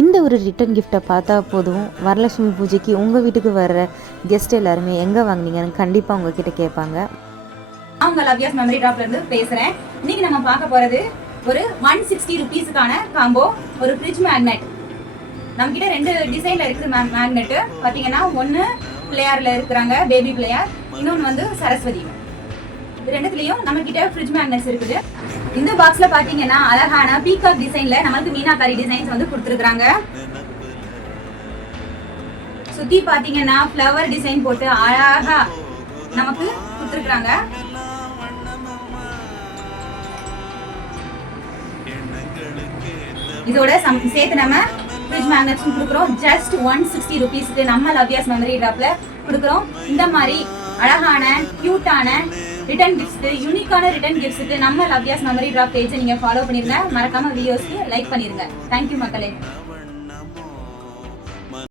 இந்த ஒரு ரிட்டன் கிஃப்ட்டை பார்த்தா போதும் வரலட்சுமி பூஜைக்கு உங்கள் வீட்டுக்கு வர்ற கெஸ்ட் எல்லாருமே எங்கே வாங்கினீங்கன்னு கண்டிப்பாக உங்ககிட்ட கேட்பாங்க. அவங்க லவ்யாஸ் மெமரி ட்ராப்லேருந்து பேசுகிறேன். இன்றைக்கி நம்ம பார்க்க போகிறது ஒரு 160 ருபீஸுக்கான காம்போ, ஒரு ஃப்ரிட்ஜ் மேக்னெட். நம்மக்கிட்ட 2 டிசைனில் இருக்குது மேக்னெட்டு. பார்த்தீங்கன்னா ஒன்று பிள்ளையாரில் இருக்கிறாங்க, பேபி பிள்ளையார், இன்னொன்று வந்து சரஸ்வதி. இது ரெண்டுத்துலேயும் நம்மக்கிட்ட ஃப்ரிட்ஜ் மேக்னெட்ஸ் இருக்குது. இந்த பாக்ஸில் பார்த்தீங்கன்னா அழகான பீகாக் டிசைனில் நம்மளுக்கு மீனாக்காரி டிசைன்ஸ் வந்து கொடுத்துருக்குறாங்க. சுற்றி பார்த்தீங்கன்னா ஃப்ளவர் டிசைன் போட்டு அழகாக நமக்கு கொடுத்துருக்குறாங்க. இதோட சேர்த்து நம்ம ஃப்ரிட்ஜ் மேக்னெட்ஸும் கொடுக்குறோம். ஜஸ்ட் 160 ருபீஸ்க்கு நம்ம லவ்யாஸ் மெமரி ட்ராப்ல கொடுக்குறோம். இந்த மாதிரி அழகான கியூட்டான ரிட்டன் கிஃப்ட்ஸ்க்கு, யூனிக்கான ரிட்டன் கிஃப்ட்ஸ்க்கு நம்ம லவ்யாஸ் மெமரி ட்ராப் பேஜை நீங்கள் ஃபாலோ பண்ணிருங்க. மறக்காம வீடியோஸ்க்கு லைக் பண்ணிருங்க. தேங்க்யூ மக்களே.